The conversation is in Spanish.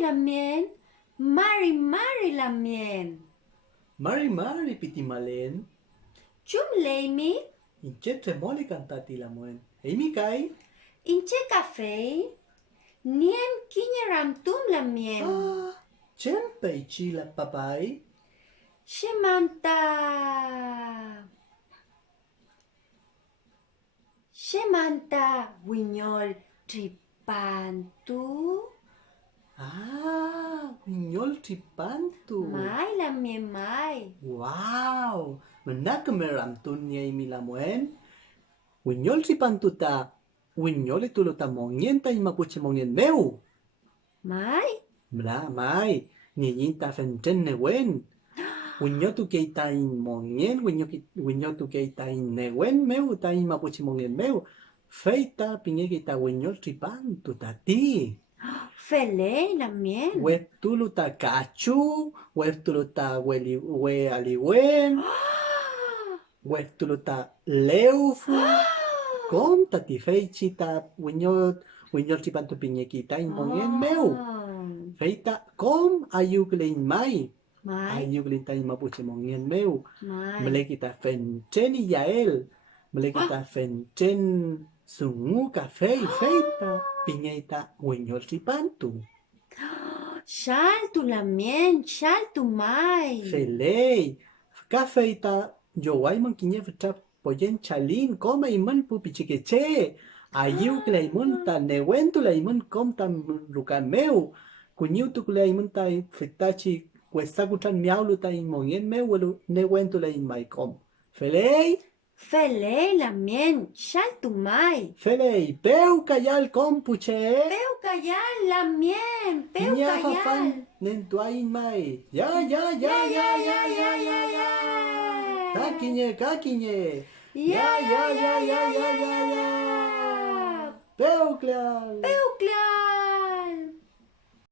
la mien. Mari la mien. Mari piti malen. Chum leimi. Inche tremole cantati la muen. Emi kai? Inche café. Niem kinyeram tum la mien. Ah, chempei chi la papai. Shemanta. Wiñol Txipantu. Ah, Wiñol Txipantu. Mai la mien mai. Wow, menakemeram tunya imi la muen. Wiñol Txipantu ta. Wiñol itu lo ta mongen ta Mpauche mongen meu. Mai? Mla mai, ni ta fenten newen. Wiñol tu kei ta in mongen, wiñol tu kei ta in newen meu ta Mpauche mongen meu. Feita pinge ta Wiñol Txipantu ta ti. Felei la mien. Web tulu ta kachu, web tulu ta we aliwen, web tulu ta leufu. Kom ta ti feichi ta Wiñol Txipantu pinge ta in mongen meu. Feita kom ayuglein mai. Mai. Ayuglein ta Mpauche mongen meu. Mai. Meleki ta fenchen y yael. Meleki ta fenchen sungu kafei feita pingeita Wiñol Txipantu. Shaltu la mien, shaltu mai. Felei, kafeita yo waiman kinye fcha poyen chalin koma iman pupi chikeche. Ayu kleimun ta newentu leimun kom ta rukan meu. Kunyu tu kleimun ta fitachi kuesakuchan miaulu ta imonien meu welu newentu lein mai kom. Felei? Felei la mien, shaltu mai. Felei, peu kayal kompuche. Peu kayal la mien, peu Piña kayal. hafan nentuain mai. Ya. Kakinye. Ya. Peucla.